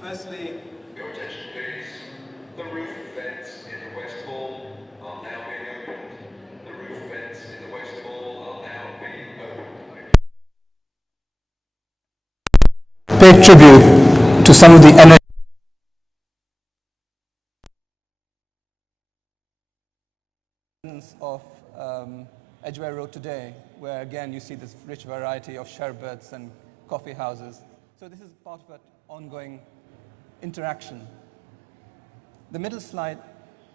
Firstly, your attention please. The roof vents in the West Hall are now being opened. The roof vents in the West Hall are now being opened. Pay tribute to some of the energy of Edgware Road today, where again you see this rich variety of sherbets and coffee houses. So this is part of an ongoing interaction. The middle slide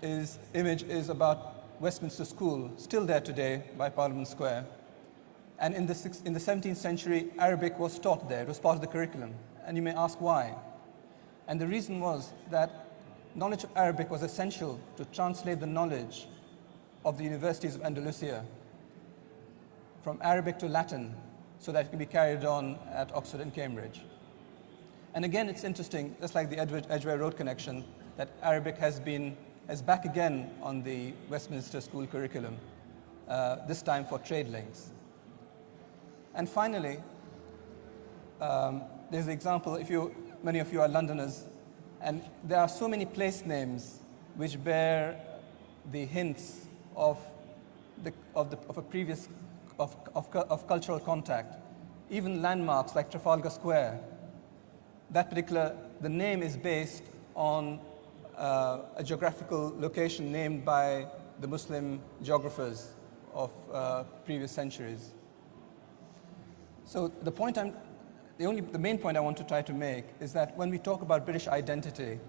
image is about Westminster School, still there today by Parliament Square. And in the 17th century, Arabic was taught there. It was part of the curriculum. And you may ask why. And the reason was that knowledge of Arabic was essential to translate the knowledge of the universities of Andalusia from Arabic to Latin so that it can be carried on at Oxford and Cambridge. And again, it's interesting, just like the Edgware Road connection, that Arabic is back again on the Westminster School curriculum, this time for trade links. And finally, there's an example, many of you are Londoners, and there are so many place names which bear the hints of a previous cultural contact. Even landmarks like Trafalgar Square, the name is based on a geographical location named by the Muslim geographers of previous centuries. So the main point I want to try to make is that when we talk about British identity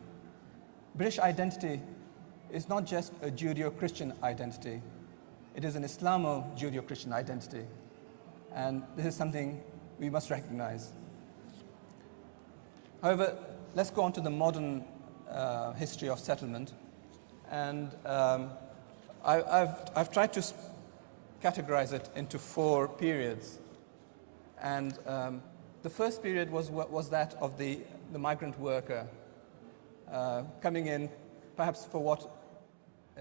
is not just a Judeo-Christian identity. It is an Islamo-Judeo-Christian identity. And this is something we must recognize. However, let's go on to the modern history of settlement. And I've tried to categorize it into 4 periods. And the first period was that of the migrant worker coming in perhaps for what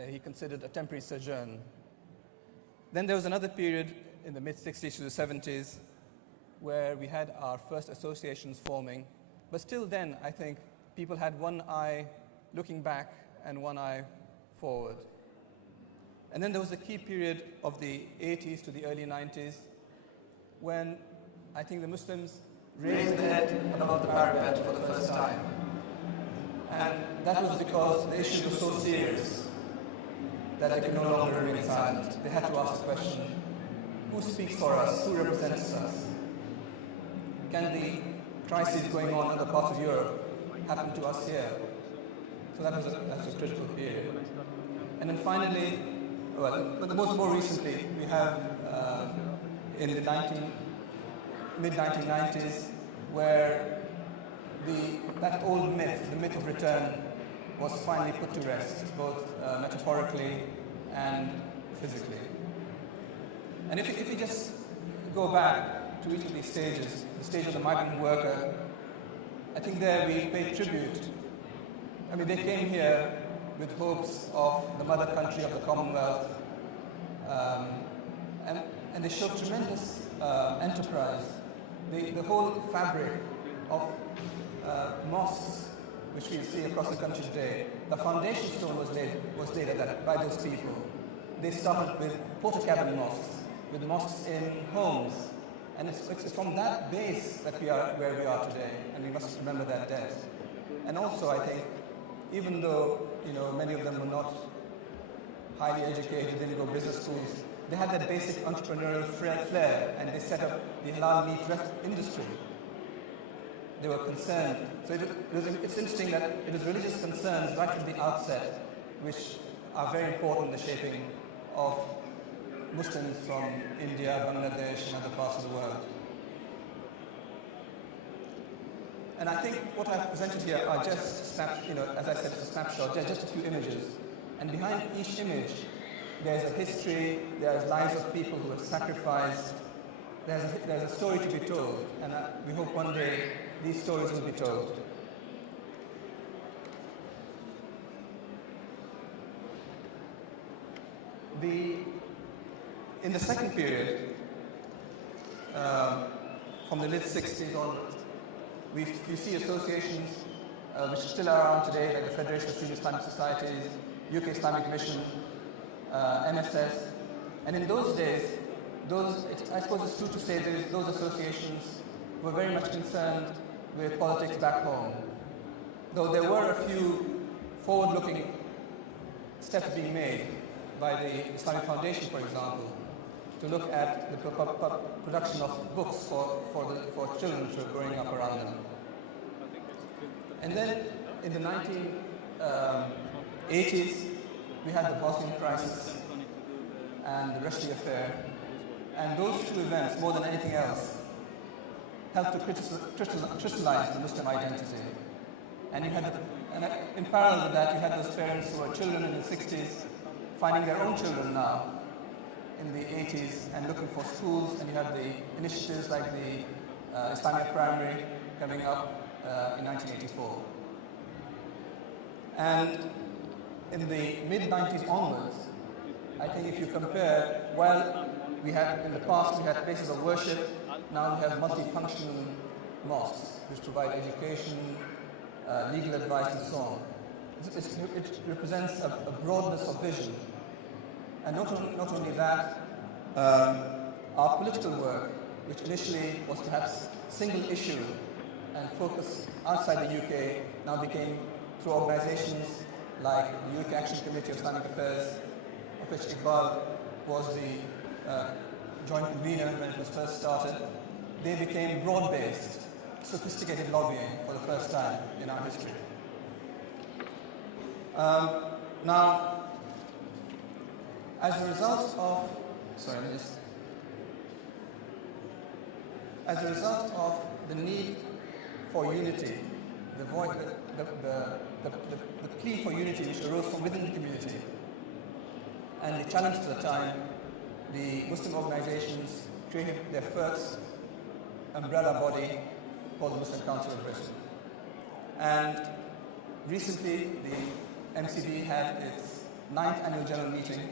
he considered a temporary sojourn. Then there was another period in the mid-60s to the 70s where we had our first associations forming. But still then, I think, people had one eye looking back and one eye forward. And then there was a key period of the 80s to the early 90s when I think the Muslims raised their head above the parapet for the first time. And that was because the issue was so serious that they could no longer remain silent. They had to ask the question, who speaks for us? Who represents us? Can the crises going on in other parts of Europe happen to us here? So that was a critical period. And then finally, more recently, we have in the mid-1990s where that old myth, the myth of return, was finally put to rest, both metaphorically and physically. And if you just go back to each of these stages, the stage of the migrant worker, I think there we pay tribute. I mean, they came here with hopes of the mother country of the Commonwealth, and they showed tremendous enterprise. The whole fabric of mosques, which we see across the country today, the foundation stone was laid by those people. They started with porter-cabin mosques, with mosques in homes, and it's from that base that we are where we are today, and we must remember that debt. And also, I think, even though many of them were not highly educated, didn't go business schools, they had that basic entrepreneurial flair, and they set up the halal meat industry. They were concerned. So it's interesting that it was religious concerns right from the outset which are very important in the shaping of Muslims from India, Bangladesh, and other parts of the world. And I think what I've presented here are just as I said, it's a snapshot. They're just a few images. And behind each image, there's a history, there's lives of people who have sacrificed, there's a story to be told, and we hope one day these stories will be told. In the second period, from the mid-60s onwards, we see associations which are still around today, like the Federation of Student Islamic Societies, UK Islamic Mission, MSS. And in those days, I suppose it's true to say those associations were very much concerned with politics back home. Though there were a few forward-looking steps being made by the Islamic Foundation, for example, to look at the production of books for children who are growing up around them. And then in the 1980s, we had the Bosnian crisis and the Rushdie affair. And those two events, more than anything else, helped to crystallize the Muslim identity. And in parallel with that, you had those parents who were children in the 60s finding their own children now in the 80s and looking for schools, and you had the initiatives like the Islamic Primary coming up in 1984. And in the mid-90s onwards, I think if you compare, while we had in the past we had places of worship, now we have multifunctional mosques which provide education, legal advice and so on. It represents a broadness of vision. And not only that, our political work, which initially was perhaps single issue and focused outside the UK, now became through organizations like the UK Action Committee of Islamic Affairs, of which Iqbal was the joint convener when it was first started. They became broad-based, sophisticated lobbying for the first time in our history. Now, as a result of the need for unity, the plea for unity which arose from within the community, and the challenge to the time, the Muslim organizations created their first umbrella body called the Muslim Council of Britain. And recently, the MCB had its 9th annual general meeting,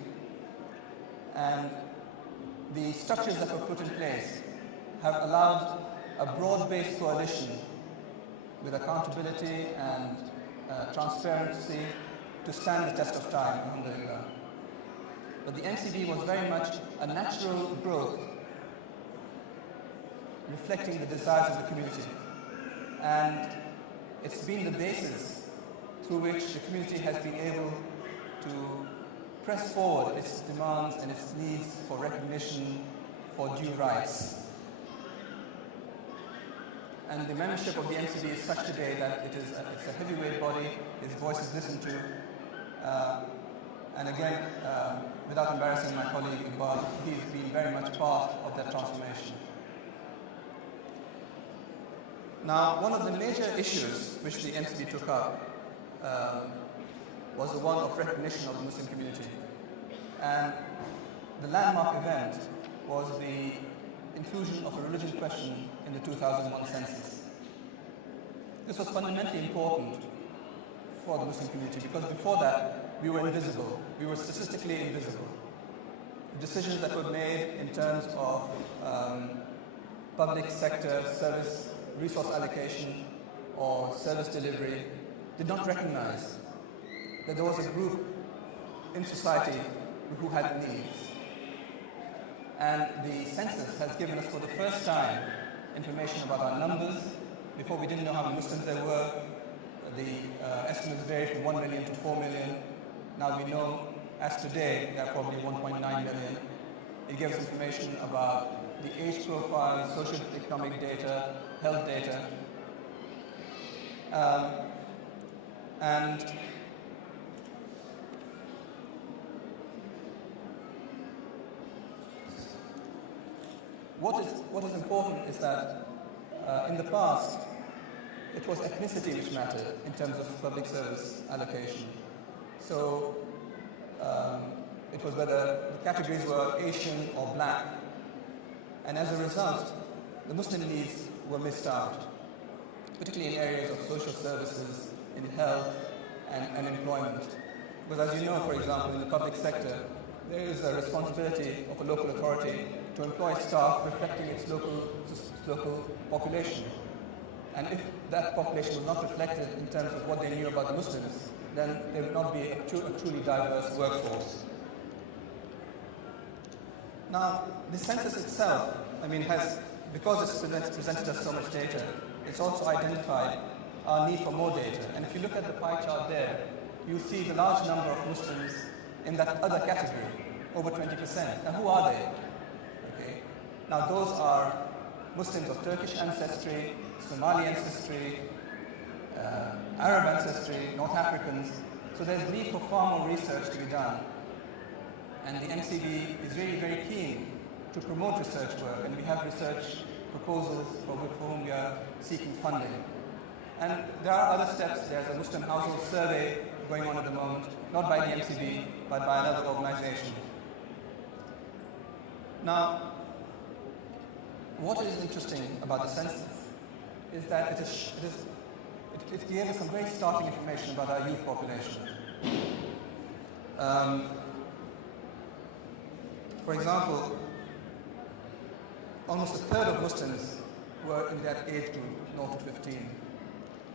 and the structures that were put in place have allowed a broad-based coalition with accountability and transparency to stand the test of time, alhamdulillah. But the MCB was very much a natural growth reflecting the desires of the community. And it's been the basis through which the community has been able to press forward its demands and its needs for recognition, for due rights. And the membership of the MCB is such today that it's a heavyweight body, its voice is listened to. And again, without embarrassing my colleague Iqbal, he's been very much part of that transformation. Now, one of the major issues which the MCB took up was the one of recognition of the Muslim community. And the landmark event was the inclusion of a religion question in the 2001 census. This was fundamentally important for the Muslim community because before that, we were invisible. We were statistically invisible. The decisions that were made in terms of public sector service resource allocation or service delivery did not recognize that there was a group in society who had needs. And the census has given us for the first time information about our numbers. Before we didn't know how many Muslims there were. The estimates vary from 1 million to 4 million. Now we know, as today, there are probably 1.9 million. It gives information about the age profile, socio-economic data, health data. And what is important is that in the past, it was ethnicity which mattered in terms of public service allocation. So it was whether the categories were Asian or black. And as a result, the Muslim needs were missed out, particularly in areas of social services, in health and employment. Because as you know, for example, in the public sector, there is a responsibility of a local authority to employ staff reflecting its local population. And if that population was not reflected in terms of what they knew about the Muslims, then there would not be a truly diverse workforce. Now, the census itself, because it's presented us so much data, it's also identified our need for more data. And if you look at the pie chart there, you see the large number of Muslims in that other category, over 20%. Now, who are they? Okay. Now, those are Muslims of Turkish ancestry, Somali ancestry, Arab ancestry, North Africans. So there's need for far more research to be done. And the MCB is really very keen to promote research work, and we have research proposals for whom we are seeking funding. And there are other steps. There's a Muslim household survey going on at the moment, not by the MCB, but by another organization. Now, what is interesting about the census is that it gave us some very startling information about our youth population. For example, almost a third of Muslims were in that age group, 0 to 15.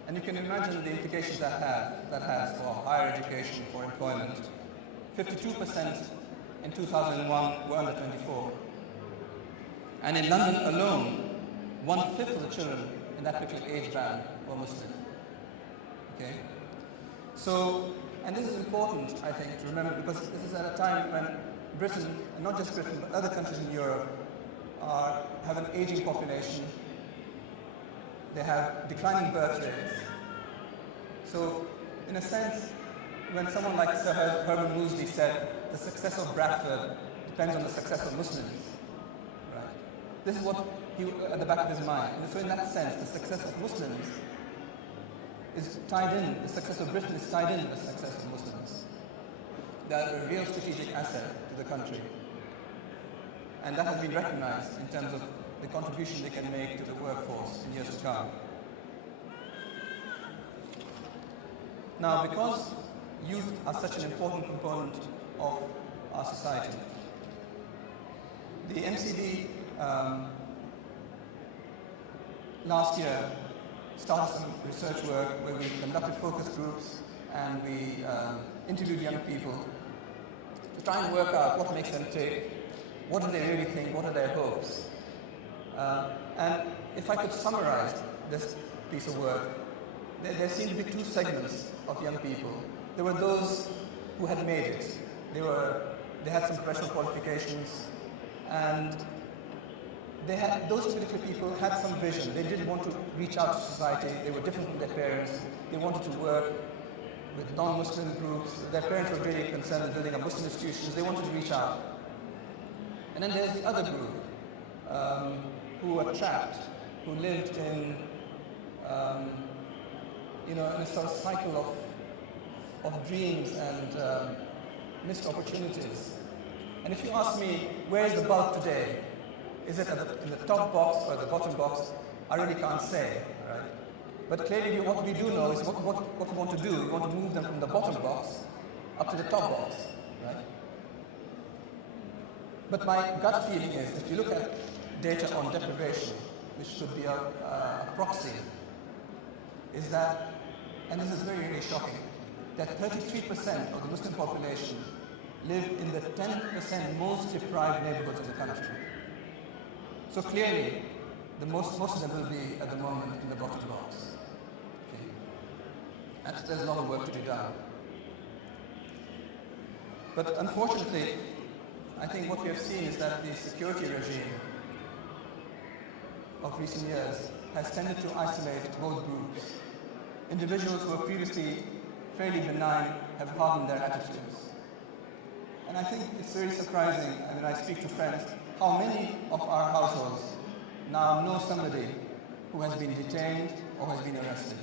And you can imagine the implications that has for higher education, for employment. 52% in 2001 were under 24. And in London alone, 1/5 of the children in that particular age band were Muslim. Okay? So, and this is important, I think, to remember, because this is at a time when Britain, and not just Britain, but other countries in Europe, have an aging population. They have declining birth rates. So, in a sense, when someone like Sir Herman Moseley said, the success of Bradford depends on the success of Muslims, right? This is what he at the back of his mind. And so in that sense, the success of Muslims is tied in, the success of Britain is tied in with the success of Muslims. They are a real strategic asset to the country. And that has been recognized in terms of the contribution they can make to the workforce in years to come. Now, because youth are such an important component of our society, the MCB last year started some research work where we conducted focus groups and we interviewed young people to try and work out what makes them tick, what do they really think, what are their hopes. And if I could summarize this piece of work, there seemed to be two segments of young people. There were those who had made it. They had some professional qualifications, and those particular people had some vision. They did want to reach out to society. They were different from their parents. They wanted to work with non-Muslim groups. Their parents were really concerned with building up Muslim institutions. They wanted to reach out. And then there's the other group who were trapped, who lived in in a sort of cycle of dreams and missed opportunities. And if you ask me, where is the bulk today? Is it in the top box or the bottom box? I really can't say, right? But clearly what we do know is what we want to do. We want to move them from the bottom box up to the top box, right? But my gut feeling is, if you look at data on deprivation, which could be a proxy, is that, and this is very, very shocking, that 33% of the Muslim population live in the 10% most deprived neighborhoods of the country. So clearly, most of them will be, at the moment, in the bottom box. Okay. And there's a lot of work to be done. But unfortunately, I think what we have seen is that the security regime of recent years has tended to isolate both groups. Individuals who were previously fairly benign have hardened their attitudes. And I think it's very surprising, when I speak to friends, how many of our households now know somebody who has been detained or has been arrested.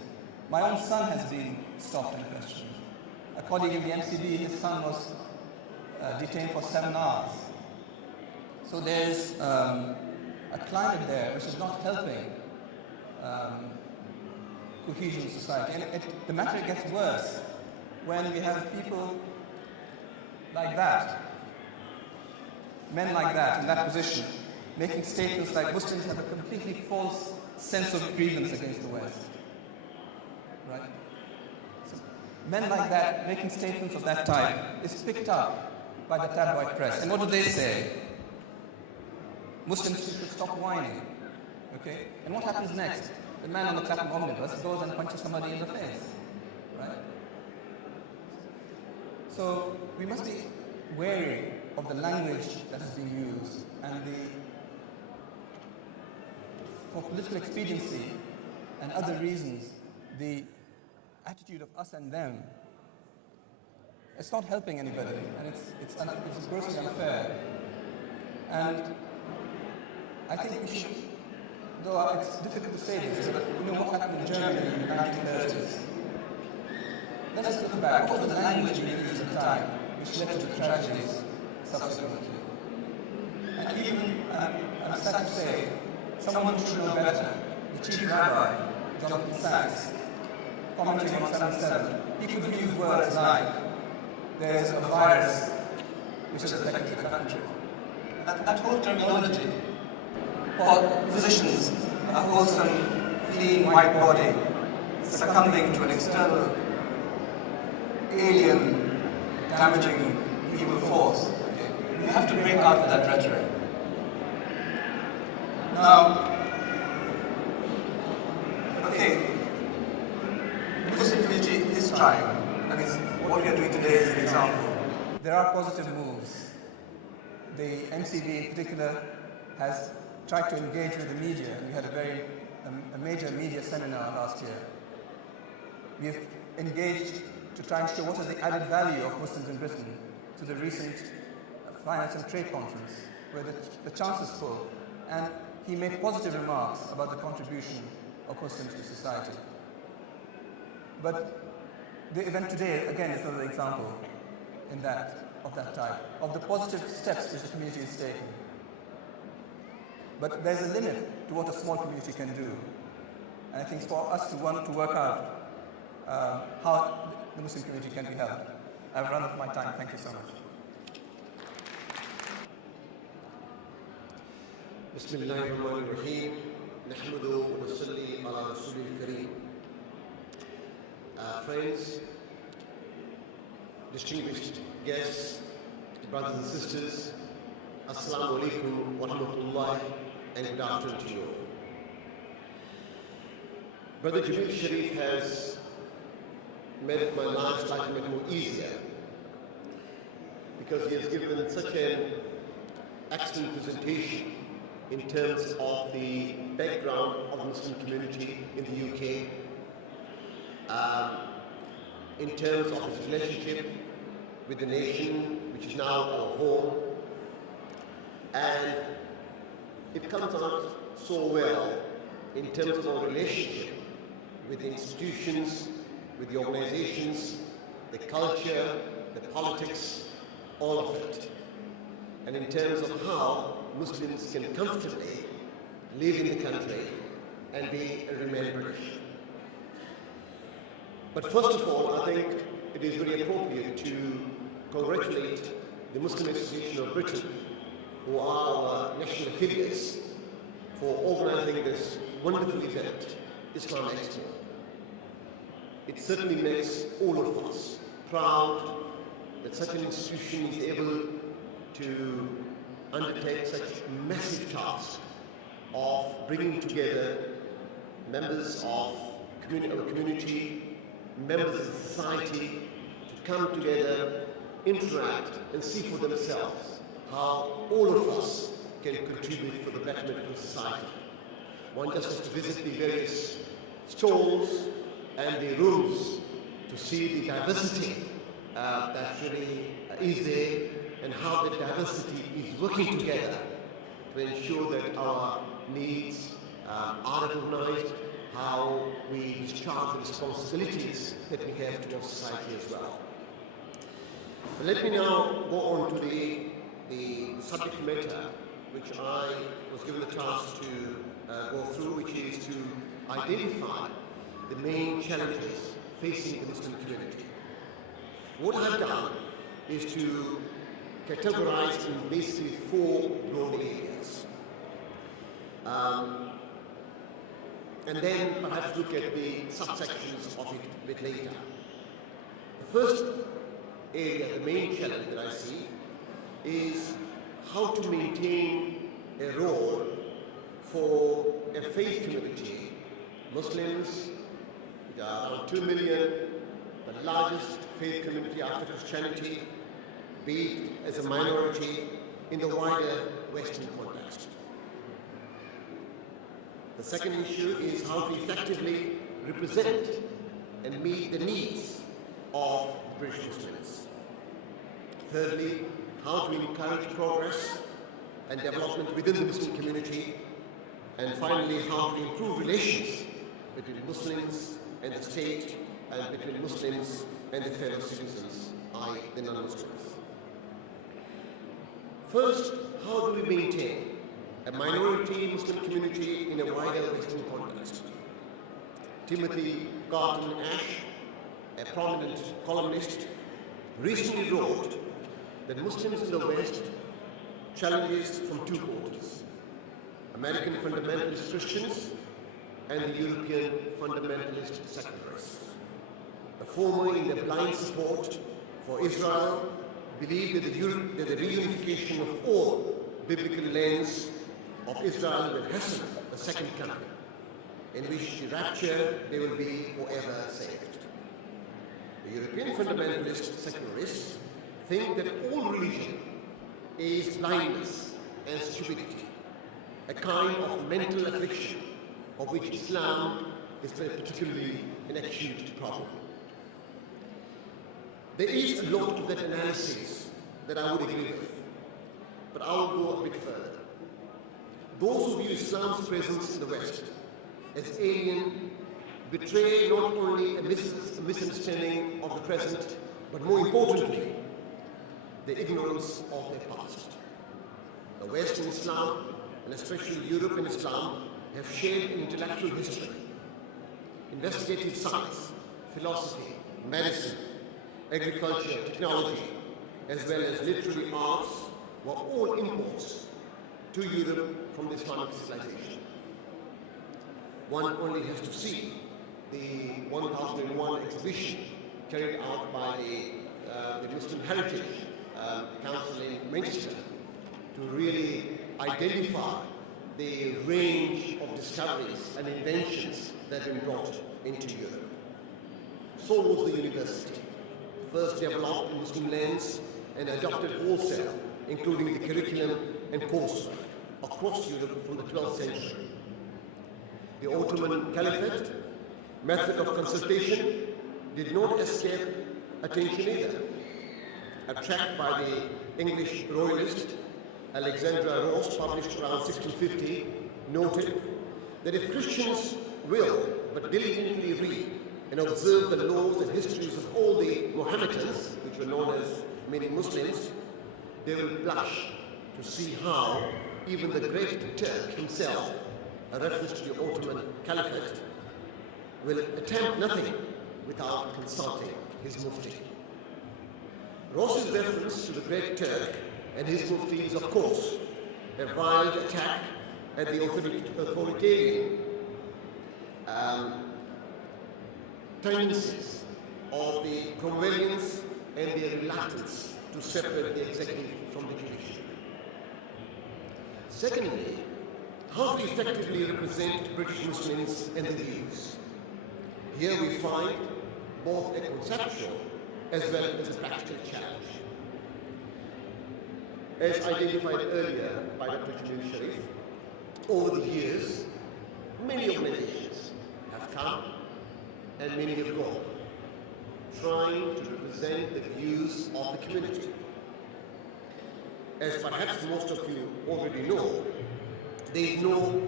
My own son has been stopped and questioned. A colleague in the MCB, his son was detained for 7 hours. So there's a climate there which is not helping cohesion in society. And the matter gets worse when we have people like that, men like that, in that position, making statements like Muslims have a completely false sense of grievance against the West. Right? So men like that making statements of that type is picked up by the tabloid press. And what do they say? Muslims should stop whining. Okay? And what happens next? The man on the Clapham omnibus goes and punches somebody in the face. Right? So we must be wary of the language that is being used, and for political expediency and other reasons, the attitude of us and them, it's not helping anybody, and it's grossly unfair. And I think we should, though it's difficult to say this, but you know what happened in Germany in the 1930s. Let us look back. What was the language we used at the time, which led to the tragedies subsequently? And even, I'm sad to say, someone who should know better, the chief rabbi, Jonathan Sachs, commenting on 7/7, he could use words like, there's a virus which has affected the country. That whole terminology, for physicians, a wholesome, clean white body succumbing to an external, alien, damaging, evil force. We have to break out of that rhetoric. Now, okay, the Muslim community is trying. I mean, what we are doing today is an example. There are positive moves. The MCB in particular has tried to engage with the media, and we had a major media seminar last year. We've engaged to try and show what is the added value of Muslims in Britain to the recent Finance and Trade Conference, where the Chancellor spoke, and he made positive remarks about the contribution of Muslims to society. But the event today, again, is another example of that type, of the positive steps which the community is taking. But there's a limit to what a small community can do. And I think for us to want to work out how the Muslim community can be helped. I've run out of my time. Thank you so much. بسم الله الرحمن الرحيم نحمده ونصلي على رسوله الكريم. Friends, distinguished guests, brothers and sisters, Assalamu alaikum wa rahmatullahi and good afternoon to you all. Brother Jamil Sharif has made my life slightly more easier because he has given such an excellent presentation in terms of the background of the Muslim community in the UK, in terms of its relationship with the nation, which is now our home, and it comes out so well in terms of our relationship with the institutions, with the organizations, the culture, the politics, all of it. And in terms of how Muslims can comfortably live in the country and remain British. But first of all, I think it is very appropriate to congratulate the Muslim Association of Britain, who are our national affiliates, for organizing this wonderful event, Islam Expo. It certainly makes all of us proud that such an institution is able to undertake such a massive task of bringing together members of our community, members of society, to come together, interact, and see for themselves how all of us can contribute for the betterment of society. One just has to visit the various stalls and the rooms to see the diversity that really is there, and how the diversity is working together to ensure that our needs are recognized, how we discharge the responsibilities that we have towards society as well. But let me now go on to the subject matter which I was given the task to go through, which is to identify the main challenges facing the Muslim community. What I've done is to categorize in basically four broad areas. and then perhaps look at the subsections of it a bit later. The first area, the main challenge that I see, is how to maintain a role for a faith community, Muslims, which are around 2 million, the largest faith community after Christianity, be it as a minority in the wider Western context. The second issue is how to effectively represent and meet the needs of British Muslims. Thirdly, how to encourage progress and development within the Muslim community. And finally, how to improve relations between Muslims and the state and between Muslims and the fellow citizens, i.e. the non-Muslims. First, how do we maintain a minority Muslim community in a wider Western context? Timothy Garton Ash, a prominent columnist, recently wrote that Muslims in the West challenges from two quarters: American fundamentalist Christians and the European fundamentalist secularists. The former, in their blind support for Israel, believe that the reunification of all biblical lands of Israel will hasten the second coming, in which the rapture they will be forever saved. The European fundamentalist secularists think that all religion is blindness and stupidity, a kind of mental affliction of which Islam is particularly an acute problem. There is a lot of that analysis that I would agree with, but I will go a bit further. Those who view Islam's presence in the West as alien betray not only a misunderstanding of the present, but more importantly, the ignorance of their past. The West and Islam, and especially Europe and Islam, have shared an intellectual history. Investigative science, philosophy, medicine, agriculture, technology, as well as literary arts were all imports to Europe from the Islamic civilization. One only has to see the 1001 exhibition carried out by the Muslim Heritage Council in Manchester to really identify the range of discoveries and inventions that have been brought into Europe. So was the university, first developed in Muslim lands and adopted wholesale, including the curriculum and coursework across Europe from the 12th century. The Ottoman Caliphate method of consultation did not escape attention either. A tract by the English royalist Alexandra Ross, published around 1650, noted that if Christians will but diligently read and observe the laws and histories of all the Mohammedans, which were known as many Muslims, they will blush to see how even the great Turk himself, a reference to the Ottoman Caliphate, will attempt nothing without consulting his mufti. Ross's reference to the great Turk and his mufti is, of course, a violent attack at the authoritarian tendencies of the Cromwellians and their reluctance to separate the executive from the judiciary. Secondly, how to effectively represent British Muslims and their views. Here we find both a conceptual as well as a practical challenge. As identified earlier by Dr. Jamil Sharif, over the years, many organizations have come and many have gone, trying to represent the views of the community. As perhaps most of you already know, there is no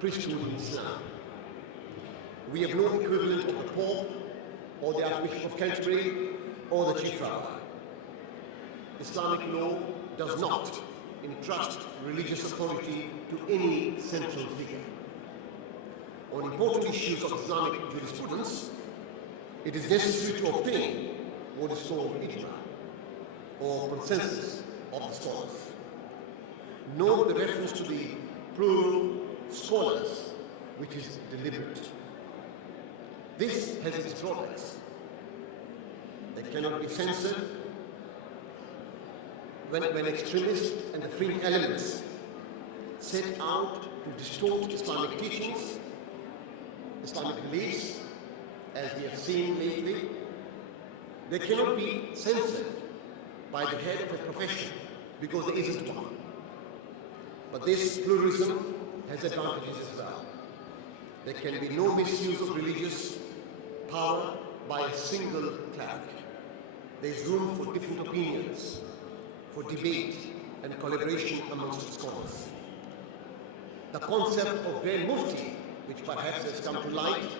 priesthood in Islam. We have no equivalent of the Pope or the Archbishop of Canterbury or the Chief Rabbi. Islamic law does not entrust religious authority to any central figure. On important issues of Islamic jurisprudence, it is necessary to obtain what is called ijma, or consensus of the scholars. Note the reference to the plural scholars which is deliberate. This has its drawbacks. They cannot be censored. When extremists and the fringe elements set out to distort Islamic teachings, Islamic beliefs, as we have seen lately, they cannot be censored by the head of a profession because there isn't one. But this pluralism has advantages as well. There can be no misuse of religious power by a single cleric. There is room for different opinions, for debate and collaboration amongst scholars. The concept of Grand Mufti, which perhaps has come to light,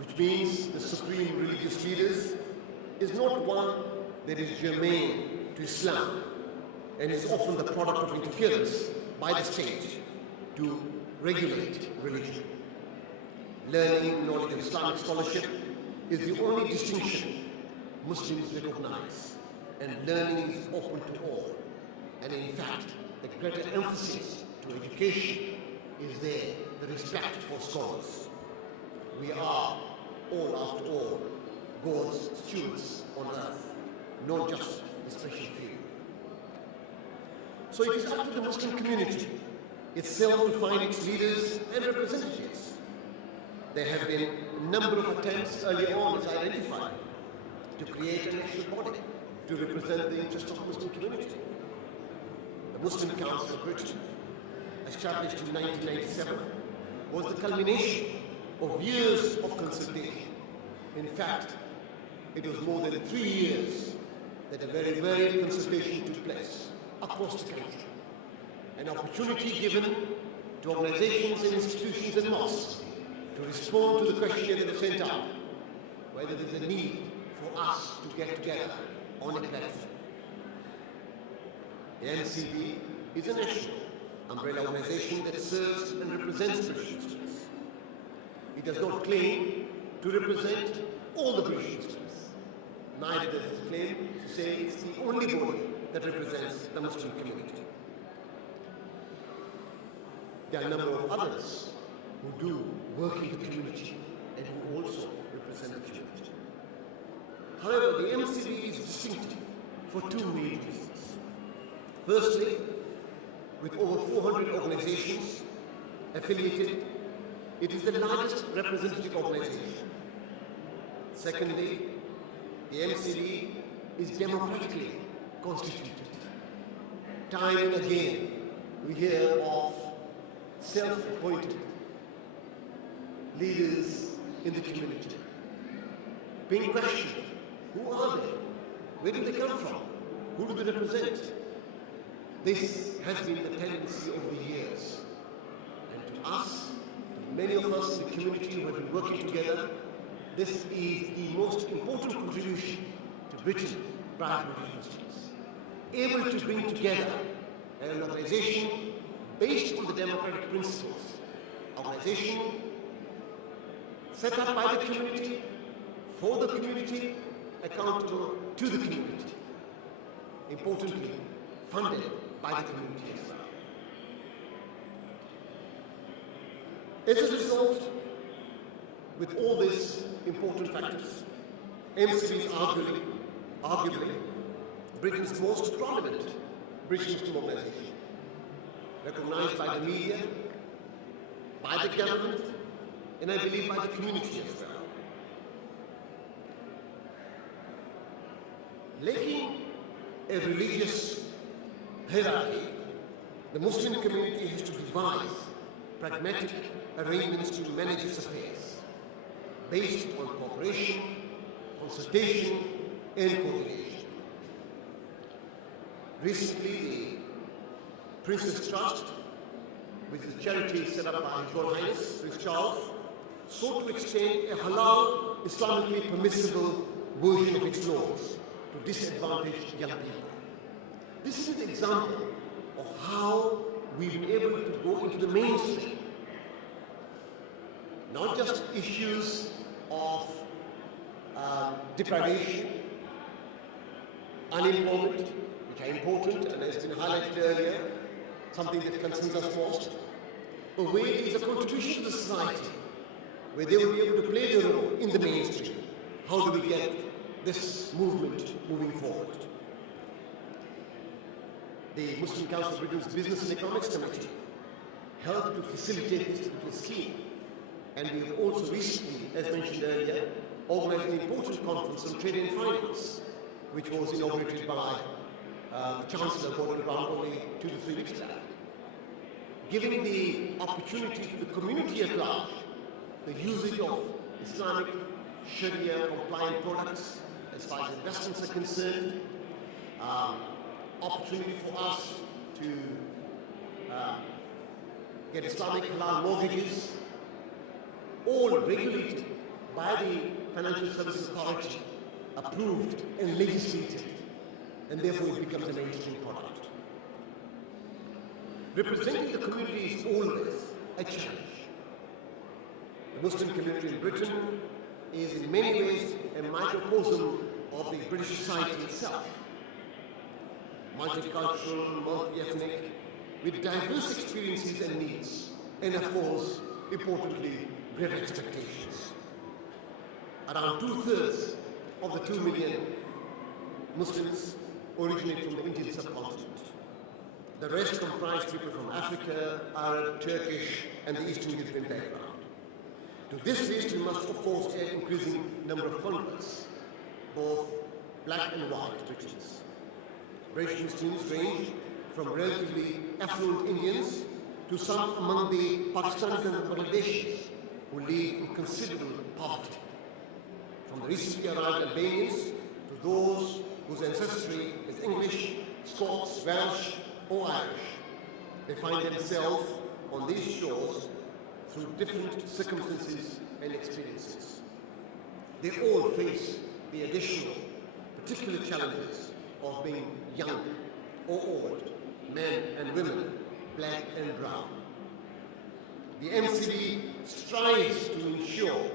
which means the supreme religious leaders, is not one that is germane to Islam and is often the product of interference by the state to regulate religion. Learning knowledge of Islamic scholarship is the only distinction Muslims recognize, and learning is open to all. And in fact, the greater emphasis to education is there, the respect for scholars. We are, all after all, God's stewards on earth, not just the special few. So it is up to the Muslim community itself to find its leaders and representatives. There have been a number of attempts early on, as identified, to create a national body to represent the interests of the Muslim community. The Muslim Council of Britain, established in 1997, was the culmination of years of consultation. In fact, it was more than 3 years that a very varied consultation took place across the country. An opportunity given to organizations and institutions and mosques to respond to the questionnaire that was sent out, whether there is a need for us to get together on a platform. The MCB is a national umbrella organization that serves and represents British Muslims. It does not claim to represent all the British Muslims. Neither does it claim to say it's the only body that represents the Muslim community. There are a number of others who do work in the community and who also represent the community. However, the MCB is distinctive for two main reasons. Firstly, with over 400 organizations affiliated, it is the largest representative organization. Secondly, the MCB is democratically constituted. Time and again, we hear of self-appointed leaders in the community being questioned. Who are they? Where do they come from? Who do they represent? This has been the tendency over the years. And to us, to many of us in the community who have been working together, this is the most important contribution to Britain by British Muslims. Able to bring together an organization based on the democratic principles, organization set up by the community, for the community, accountable to the community. Importantly, funded by the community as well. As a result, with all these important factors, MCB is arguably Britain's most prominent British Muslim organization, recognized by the media, by the government, and I believe by the community as well. Lacking a religious hierarchy, the Muslim community has to devise pragmatic arrangements to manage its affairs, based on cooperation, consultation, and coordination. Recently, the Prince's Trust, which is a charity set up by His Royal Highness Prince Charles, sought to extend a halal, Islamically permissible version of its laws to disadvantaged young people. This is an example of how we've been able to go into the mainstream. Not just issues of deprivation, unemployment, which are important and has been highlighted earlier, something that concerns us most, a way is a contribution to the society, where they will be able to play their role in the mainstream. How do we get this movement moving forward? The Muslim Council of Britain's Business and Economics Committee helped to facilitate this particular scheme. And we have also recently, as mentioned earlier, organized an important conference on trade and finance, which was inaugurated by the Chancellor Gordon Brown only 2 to 3 weeks back, giving the opportunity to the community at large the usage of Islamic Sharia compliant products as far as investments are concerned, opportunity for us to get Islamic halal mortgages, all regulated by the Financial Services Authority, approved and legislated, and therefore it becomes a mainstream product. Representing the community is always a challenge. The Muslim community in Britain is in many ways a microcosm of the British society itself. Multicultural, multi-ethnic, with diverse experiences and needs, and of course, importantly, great expectations. Around 2/3 of the 2 million Muslims originate from the Indian subcontinent. The rest comprise people from Africa, Arab, Turkish, and the Eastern European background. To this list, we must, of course, add increasing number of converts, both black and white Britons. British Muslims range from relatively affluent Indians to some among the Pakistanis and Bangladeshis who live in considerable poverty. From the recently arrived Albanians to those whose ancestry is English, Scots, Welsh, or Irish, they find themselves on these shores through different circumstances and experiences. They all face the additional, particular challenges of being young or old, men and women, black and brown. The MCB strives to ensure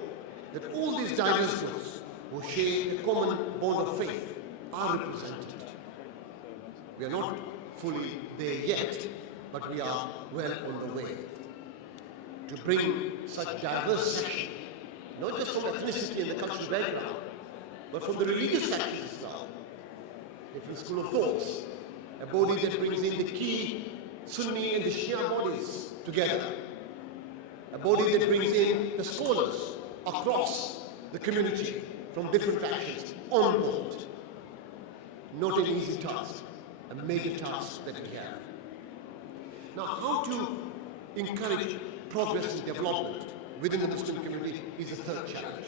that all these diverse groups who share a common bond of faith are represented. We are not fully there yet, but we are well on the way to bring such diverse section, not just from ethnicity and the cultural background, but from the religious sections as well. Different school of thoughts, a body that brings in the key Sunni and the Shia bodies together, a body that brings in the scholars across the community from different factions on board. Not an easy task, a major task that we have. Now, how to encourage progress and development within the Muslim community is the third challenge.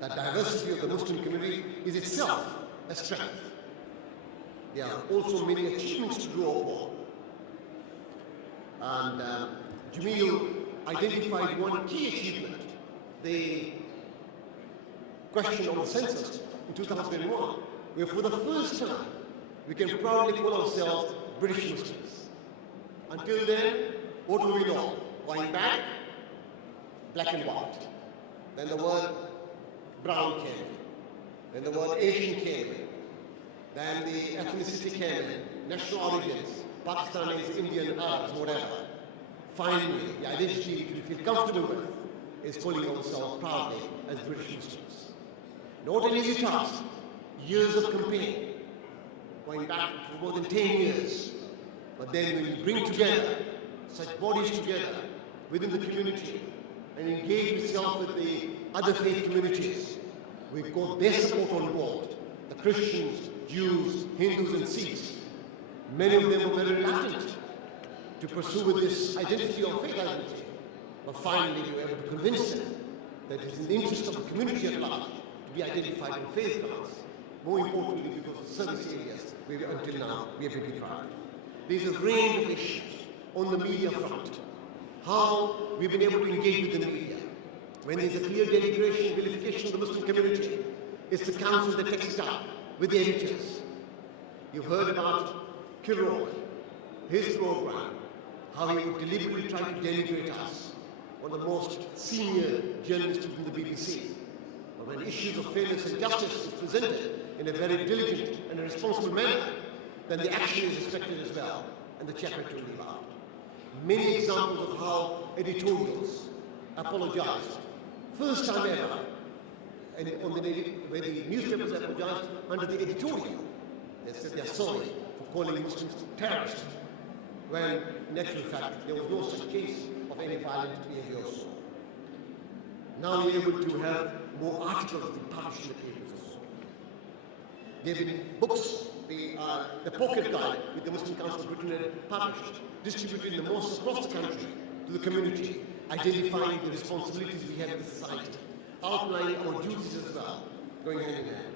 The diversity of the Muslim community is itself a strength. There are also many achievements to draw upon. And Jamil identified one key achievement, the question on the census in 2001, where for the first time we can proudly call ourselves British Muslims. Until then, what do we know? Going back, black and white. Then the word brown came in. Then the word Asian came in. Then the ethnicity came in. National origins, Pakistanis, Indian, Arabs, whatever. Finally, the identity we feel comfortable with is calling ourselves proudly as British Muslims. Not an easy task. Years of campaign, going back for more than 10 years. But then when you bring together such bodies together within the community and engage yourself with the other faith communities, we've got their support on board. The Christians, Jews, Hindus and Sikhs, many of them were very reluctant to pursue with this identity or faith identity. But finally we were able to convince them that it is in the interest of the community at large to be identified in faith grounds. More importantly, because of service areas where until now we have been deprived. There's a range of issues on the media front. How we've been able to engage with the media. When there's a clear denigration, vilification of the Muslim community, it's the council that takes it up with the editors. You've heard about Kilroy, his program, how he would deliberately try to denigrate us, one of the most senior journalists within the BBC. But when issues of fairness and justice is presented in a very diligent and a responsible manner, then the action is expected as well, and the chapter to leave out. many examples of how editorials apologized. First time ever, and where the newspapers apologized under the editorial. They said they're sorry for calling Muslims terrorists, when in actual fact there was no such case of any violent behavior also. Now we're able to have more articles being published in the papers also. There have been books, the pocket guide with the Muslim Council of Britain had published, distributed in the mosques across the country to the community, identifying the responsibilities we have in the society, outlining our duties as well, going hand in hand.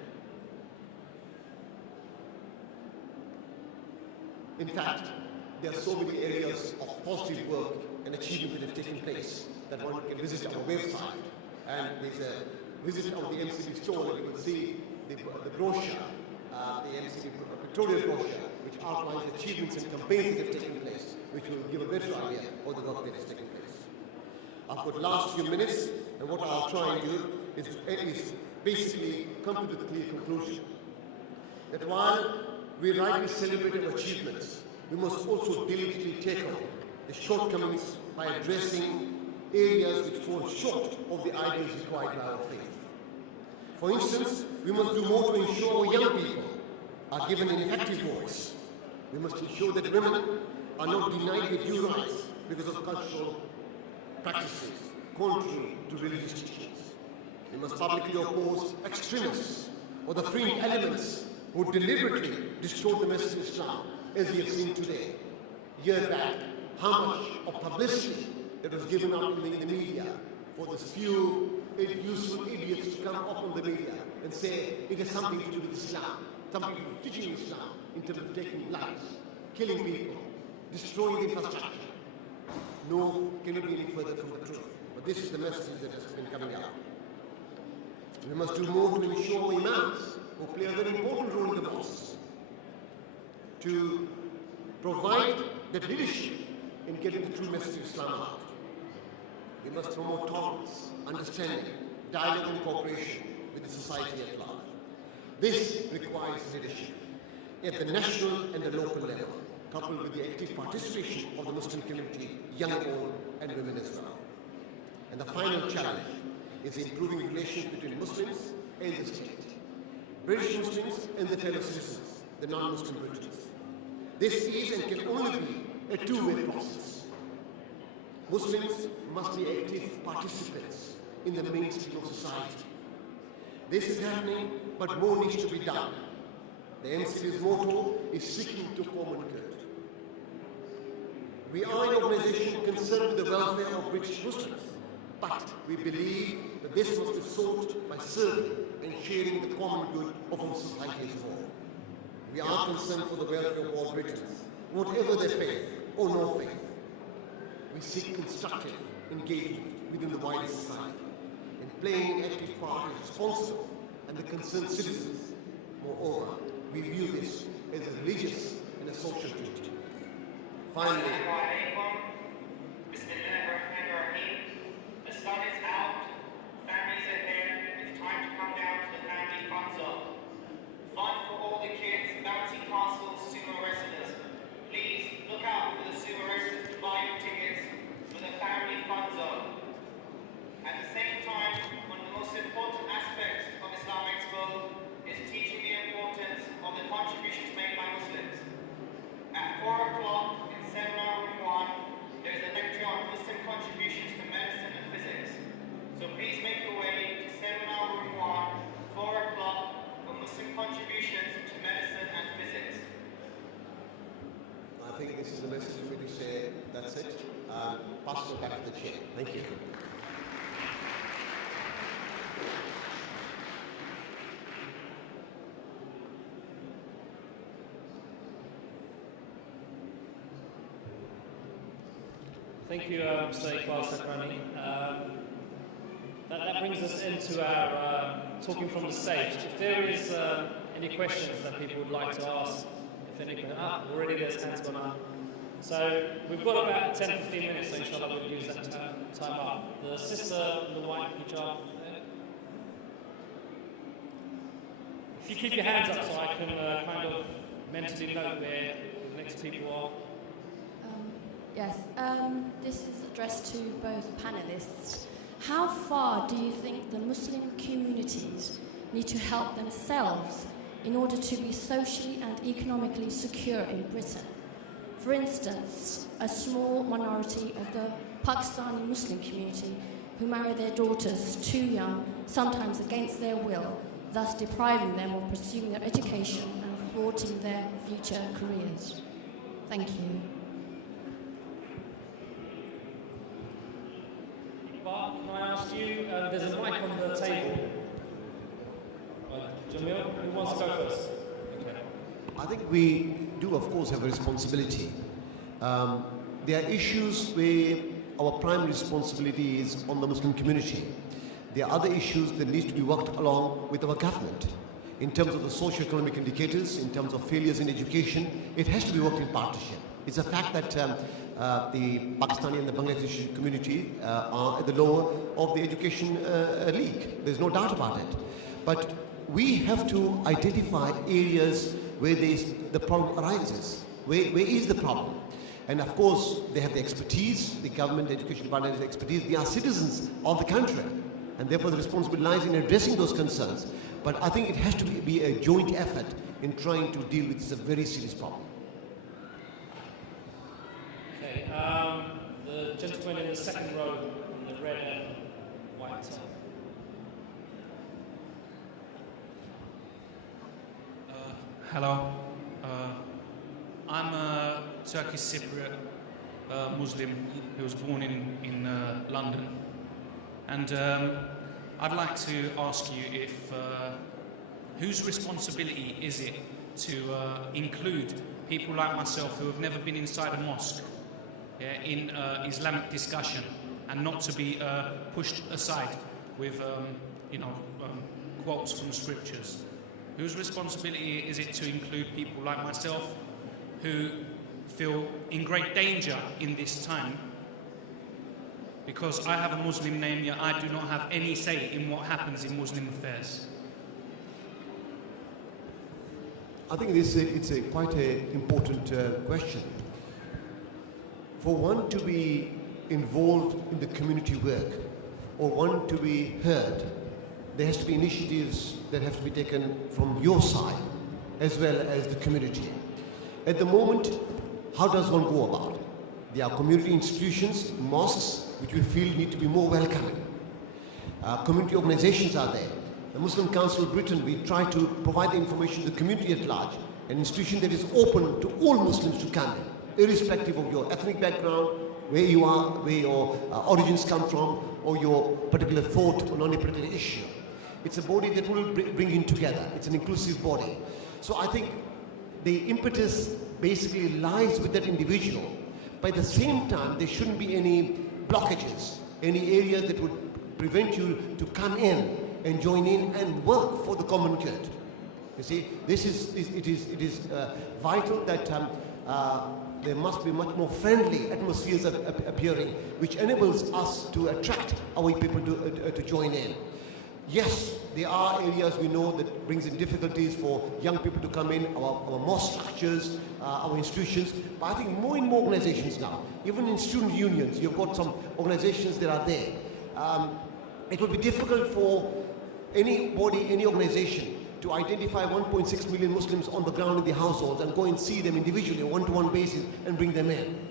In fact, there are so many areas of positive work and achievement that have taken place that one can visit our website. And there's a visit of the MCB store, and you will see the brochure, the MCB pictorial brochure, which outlines achievements and campaigns that have taken place, which will give a better idea of the work that has taken place. I've got last few minutes, and what I'll try and do is basically come to the clear conclusion that while we rightly celebrate our achievements, we must also diligently tackle the shortcomings by addressing areas which fall short of the ideals required by our faith. For instance, we must do more to ensure our young people are given an effective voice. We must ensure that women are not denied their due rights because of cultural practices contrary to religious teachings. We must publicly oppose extremists or the fringe elements who deliberately distort the message of Islam, as we have seen today. A year back, how much of publicity that was given out in the media for these few useful idiots to come up on the media and say it has something to do with Islam, something to do with teaching Islam, in terms of taking lives, killing people, destroying the infrastructure. No, cannot be any further from the truth. But this is the message that has been coming out. We must do more to ensure imams, who play a very important role in the mosques, to provide that leadership in getting the true message of Islam out. We must promote tolerance, understanding, dialogue and cooperation with the society at large. This requires leadership at the national and the local level, coupled with the active participation of the Muslim community, young and old, and women as well. And the final challenge is improving relations between Muslims and the state, British Muslims and the fellow citizens, the non-Muslim Britons. This is and can only be a two-way process. Muslims must be active participants in the mainstream of society. This is happening, but more needs to be done. The MCB's motto is seeking to common good. We are an organization concerned with the welfare of British Muslims, but we believe that this must be sought by serving and sharing the common good of our society as a whole. We are concerned for the welfare of all Britons, whatever their faith or no faith. We seek constructive engagement within the wider society, and playing an active part is responsible and the concerned citizens. Moreover, we view this as a religious and a social duty. Finally, the sun is out, families are here, it's time to come down to the family fun zone. Fun for all the kids, bouncy castles, sumo wrestlers. Please look out for the sumo wrestlers to buy your tickets for the family fun zone. At the same time, one of the most important aspects of Islam Expo is teaching the importance of the contributions made by Muslims. At 4 o'clock in Seminar Room 1, there is a lecture on Muslim contributions to medicine and physics. So please make your way to Seminar Room 1, 4 o'clock, for Muslim contributions to medicine and physics. I think this is the message for me to say. That's it. Pass it back to the chair. Thank you. Thank you, Mr. Iqbal Sakrani. That brings us into our talking from the stage. If there is any questions that people would like to ask, already there's hands gone up. So we've got about 10-15 minutes, so inshallah we'll use that time up. The sister in the white hijab there. If you keep your hands up so I can kind of mentally note where the next people are. Yes, this is addressed to both panelists. How far do you think the Muslim communities need to help themselves in order to be socially and economically secure in Britain? For instance, a small minority of the Pakistani Muslim community who marry their daughters too young, sometimes against their will, thus depriving them of pursuing their education and thwarting their future careers. Thank you. Bart, can I ask you, there's a mic on the table. Jamil, who wants to go first? Okay. I think we do, of course, have a responsibility. There are issues where our primary responsibility is on the Muslim community. There are other issues that need to be worked along with our government. In terms of the socio-economic indicators, in terms of failures in education, it has to be worked in partnership. It's a fact that the Pakistani and the Bangladeshi community are at the lower of the education league. There's no doubt about it. But we have to identify areas where the problem arises. Where is the problem? And of course, they have the expertise, the government, the education department has the expertise. They are citizens of the country. And therefore, the responsibility lies in addressing those concerns. But I think it has to be a joint effort in trying to deal with this very serious problem. Okay, the gentleman in the second row in the red and white top. Hello. I'm a Turkish Cypriot Muslim who was born in London. And I'd like to ask you if whose responsibility is it to include people like myself who have never been inside a mosque in Islamic discussion and not to be pushed aside with quotes from scriptures? Whose responsibility is it to include people like myself who feel in great danger in this time because I have a Muslim name, yet I do not have any say in what happens in Muslim affairs? I think it's quite an important question. For one to be involved in the community work or one to be heard, there has to be initiatives that have to be taken from your side as well as the community. At the moment, how does one go about it? There are community institutions, mosques, which we feel need to be more welcoming. Community organizations are there. The Muslim Council of Britain, we try to provide the information to the community at large, an institution that is open to all Muslims to come in, irrespective of your ethnic background, where you are, where your origins come from, or your particular thought on any particular issue. It's a body that will bring in together. It's an inclusive body. So I think the impetus basically lies with that individual. But at the same time, there shouldn't be any blockages, any areas that would prevent you to come in and join in and work for the common good. You see, it is vital that there must be much more friendly atmospheres appearing, which enables us to attract our people to join in. Yes, there are areas we know that brings in difficulties for young people to come in, our mosque structures, our institutions, but I think more and more organizations now, even in student unions, you've got some organizations that are there. It would be difficult for anybody, any organization, to identify 1.6 million Muslims on the ground in their households and go and see them individually on a one-to-one basis and bring them in.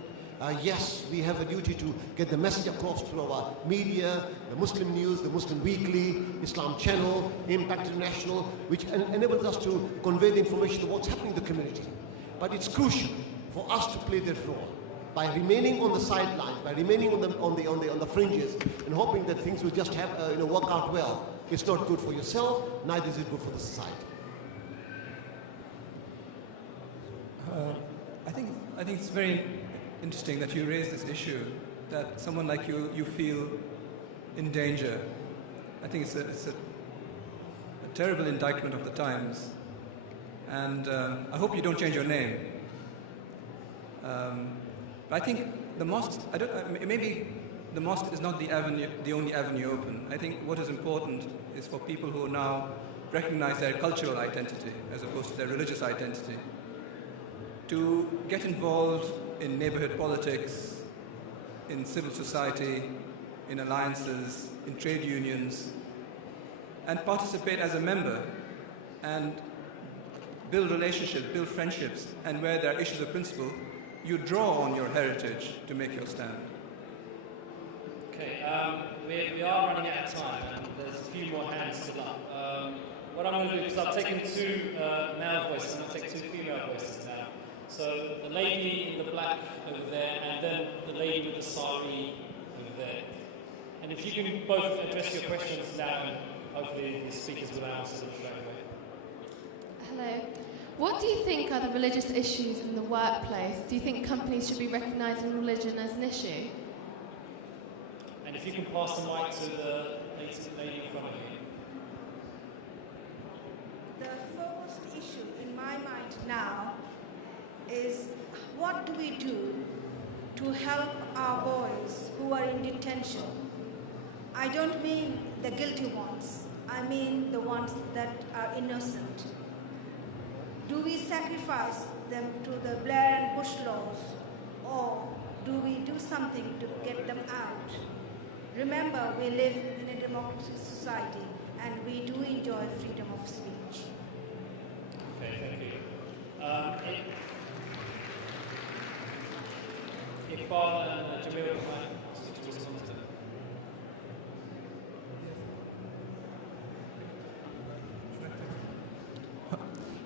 Yes, we have a duty to get the message across through our media, the Muslim News, the Muslim Weekly, Islam Channel, Impact International, which enables us to convey the information of what's happening in the community. But it's crucial for us to play that role by remaining on the sidelines, by remaining on the fringes, and hoping that things will just have work out well. It's not good for yourself, neither is it good for the society. I think it's very interesting that you raise this issue, that someone like you feel in danger. I think it's a terrible indictment of the times, and I hope you don't change your name. But I think the mosque, maybe the mosque is not the only avenue open. I think what is important is for people who now recognize their cultural identity as opposed to their religious identity to get involved in neighborhood politics, in civil society, in alliances, in trade unions, and participate as a member and build relationships, build friendships, and where there are issues of principle, you draw on your heritage to make your stand. Okay, we are running out of time, and there's a few more hands still up. What I'm going to do is I've taken two male voices, I'm going to take two female voices now. So the lady in the black over there, and then the lady with the sari over there. And if you can both address your questions now, and hopefully the speakers will answer them straight away. Hello. What do you think are the religious issues in the workplace? Do you think companies should be recognising religion as an issue? And if you can pass the mic to the lady in front of you. The foremost issue in my mind now is what do we do to help our boys who are in detention? I don't mean the guilty ones, I mean the ones that are innocent. Do we sacrifice them to the Blair and Bush laws, or do we do something to get them out? Remember, we live in a democratic society and we do enjoy freedom of speech. Okay, thank you. Iqbal and Jamil, to respond to that.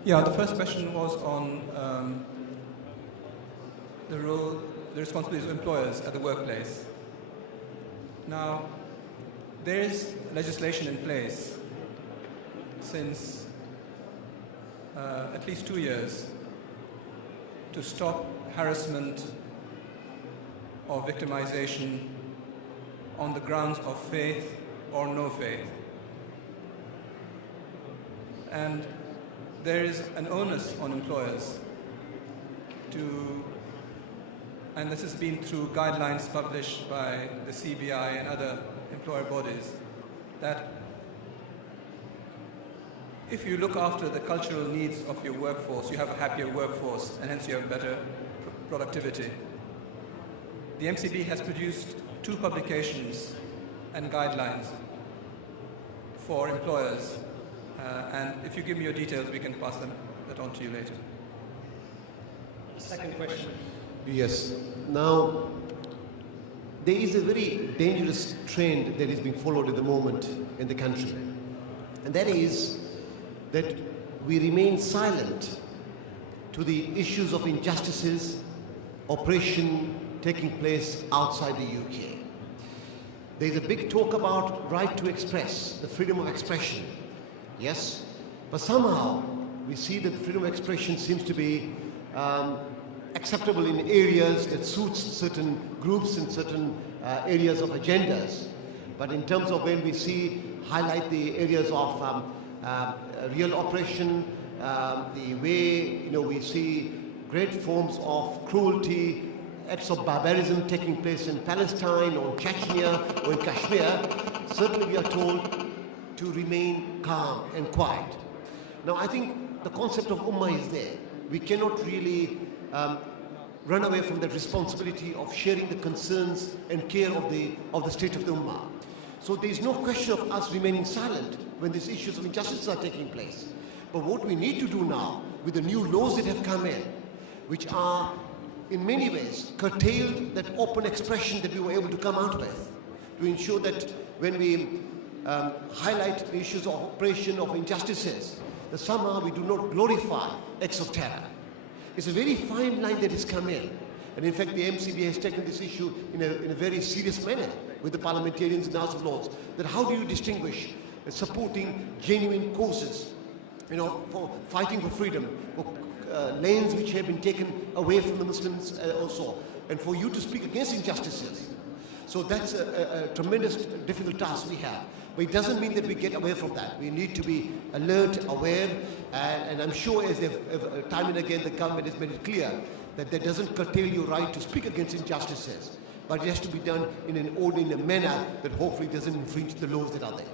Yeah, the first question was on the responsibilities of employers at the workplace. Now, there is legislation in place since at least 2 years to stop harassment or victimization on the grounds of faith or no faith. And there is an onus on employers to, and this has been through guidelines published by the CBI and other employer bodies, that if you look after the cultural needs of your workforce, you have a happier workforce, and hence you have better productivity. The MCB has produced 2 publications and guidelines for employers, and if you give me your details, we can pass that on to you later. The second question. Yes. Now, there is a very dangerous trend that is being followed at the moment in the country, and that is that we remain silent to the issues of injustices, oppression taking place outside the UK. There is a big talk about right to express, the freedom of expression. Yes, but somehow we see that the freedom of expression seems to be acceptable in areas that suits certain groups and certain areas of agendas. But in terms of when we highlight the areas of real oppression, the way we see great forms of cruelty, acts of barbarism taking place in Palestine or Chechnya or in Kashmir, certainly we are told to remain calm and quiet. Now I think the concept of ummah is there. We cannot really run away from that responsibility of sharing the concerns and care of the state of the ummah. So there is no question of us remaining silent when these issues of injustice are taking place. But what we need to do now, with the new laws that have come in, which are in many ways curtailed that open expression that we were able to come out with, to ensure that when we highlight the issues of oppression, of injustices, that somehow we do not glorify acts of terror. It's a very fine line that has come in. And in fact, the MCB has taken this issue in a very serious manner with the parliamentarians in the House of Lords, that how do you distinguish supporting genuine causes, for fighting for freedom, for lanes which have been taken away from the Muslims also, and for you to speak against injustices. So that's a tremendous difficult task we have. But it doesn't mean that we get away from that. We need to be alert, aware, and I'm sure as time and again the government has made it clear that that doesn't curtail your right to speak against injustices, but it has to be done in an orderly manner that hopefully doesn't infringe the laws that are there.